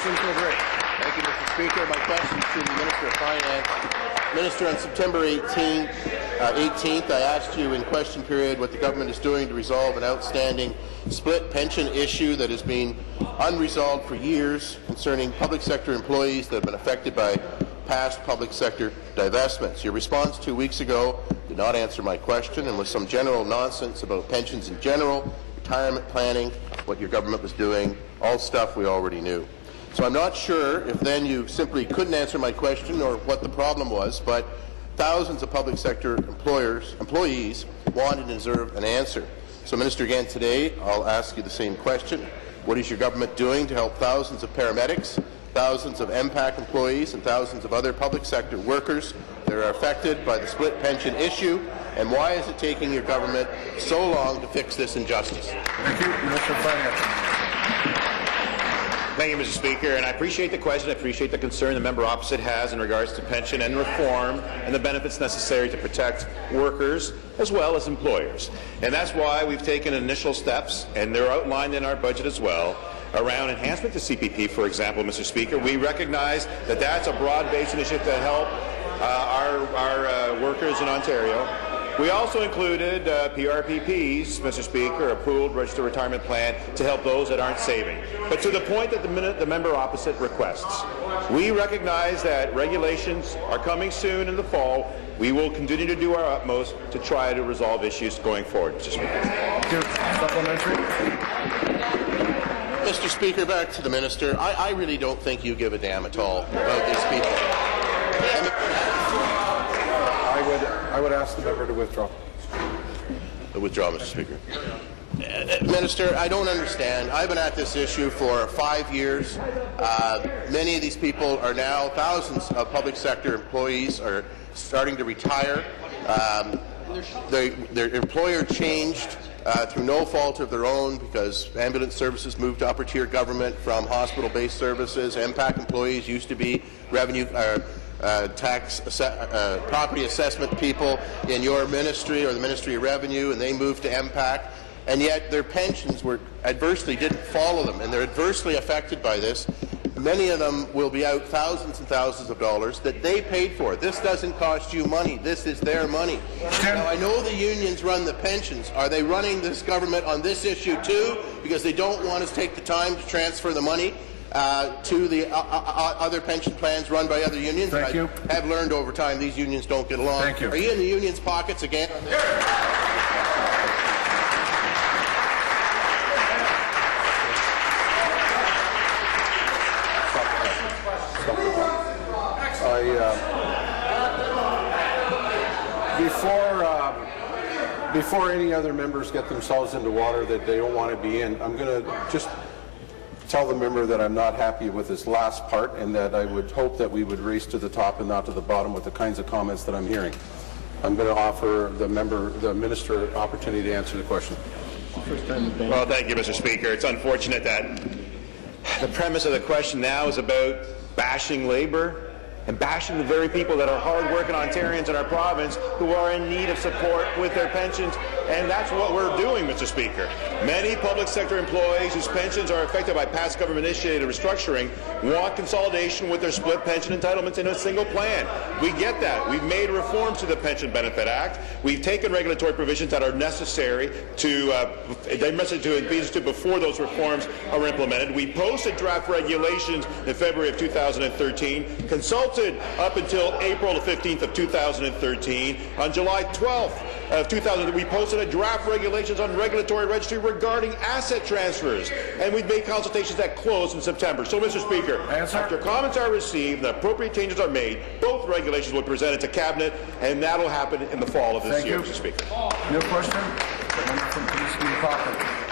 Thank you, Mr. Speaker. My question is to the Minister of Finance. Minister, on September 18th, I asked you in question period what the government is doing to resolve an outstanding split pension issue that has been unresolved for years concerning public sector employees that have been affected by past public sector divestments. Your response 2 weeks ago did not answer my question and was some general nonsense about pensions in general, retirement planning, what your government was doing, all stuff we already knew. So I'm not sure if then you simply couldn't answer my question or what the problem was, but thousands of public sector employees want and deserve an answer. So, Minister, again today, I'll ask you the same question. What is your government doing to help thousands of paramedics, thousands of MPAC employees, and thousands of other public sector workers that are affected by the split pension issue? And why is it taking your government so long to fix this injustice? Thank you. Minister of Finance. Thank you, Mr. Speaker, and I appreciate the question. I appreciate the concern the member opposite has in regards to pension and reform and the benefits necessary to protect workers as well as employers. And that's why we've taken initial steps, and they're outlined in our budget as well, around enhancement to CPP, for example, Mr. Speaker. We recognize that that's a broad-based initiative to help our workers in Ontario. We also included PRPPs, Mr. Speaker, a pooled registered retirement plan to help those that aren't saving. But to the point that the member opposite requests, we recognize that regulations are coming soon in the fall. We will continue to do our utmost to try to resolve issues going forward, Mr. Speaker. Thank you. Supplementary. Mr. Speaker, back to the minister. I really don't think you give a damn at all about these people. I would ask the member to withdraw. Withdraw, Mr. Speaker. Minister, I don't understand. I've been at this issue for 5 years. Many of these people are now, thousands of public sector employees are starting to retire. Their employer changed through no fault of their own because ambulance services moved to upper-tier government from hospital-based services. MPAC employees used to be revenue property assessment people in your ministry or the Ministry of Revenue, and they moved to MPAC, and yet their pensions didn't follow them, and they're adversely affected by this. Many of them will be out thousands and thousands of dollars that they paid for. This doesn't cost you money. This is their money. Now, I know the unions run the pensions. Are they running this government on this issue too because they don't want us to take the time to transfer the money to the other pension plans run by other unions? Thank you. I have learned over time these unions don't get along. Thank you. Are you in the unions' pockets again? Before any other members get themselves into water that they don't want to be in, I'm going to just tell the member that I'm not happy with this last part and that I would hope that we would race to the top and not to the bottom with the kinds of comments that I'm hearing. I'm going to offer the minister, an opportunity to answer the question. Well, thank you, Mr. Speaker. It's unfortunate that the premise of the question now is about bashing Labour and bashing the very people that are hard-working Ontarians in our province who are in need of support with their pensions, and that's what we're doing, Mr. Speaker. Many public sector employees whose pensions are affected by past government-initiated restructuring want consolidation with their split pension entitlements in a single plan. We get that. We've made reforms to the Pension Benefit Act. We've taken regulatory provisions that are necessary to before those reforms are implemented. We posted draft regulations in February of 2013, consulted up until April 15th of 2013. On July 12th of 2000, we posted a draft regulations on regulatory registry regarding asset transfers, and we've made consultations that closed in September. So, Mr. Speaker, after comments are received and appropriate changes are made, both regulations will be presented to Cabinet, and that will happen in the fall of this year, Mr. Speaker. No question. The member from Peace,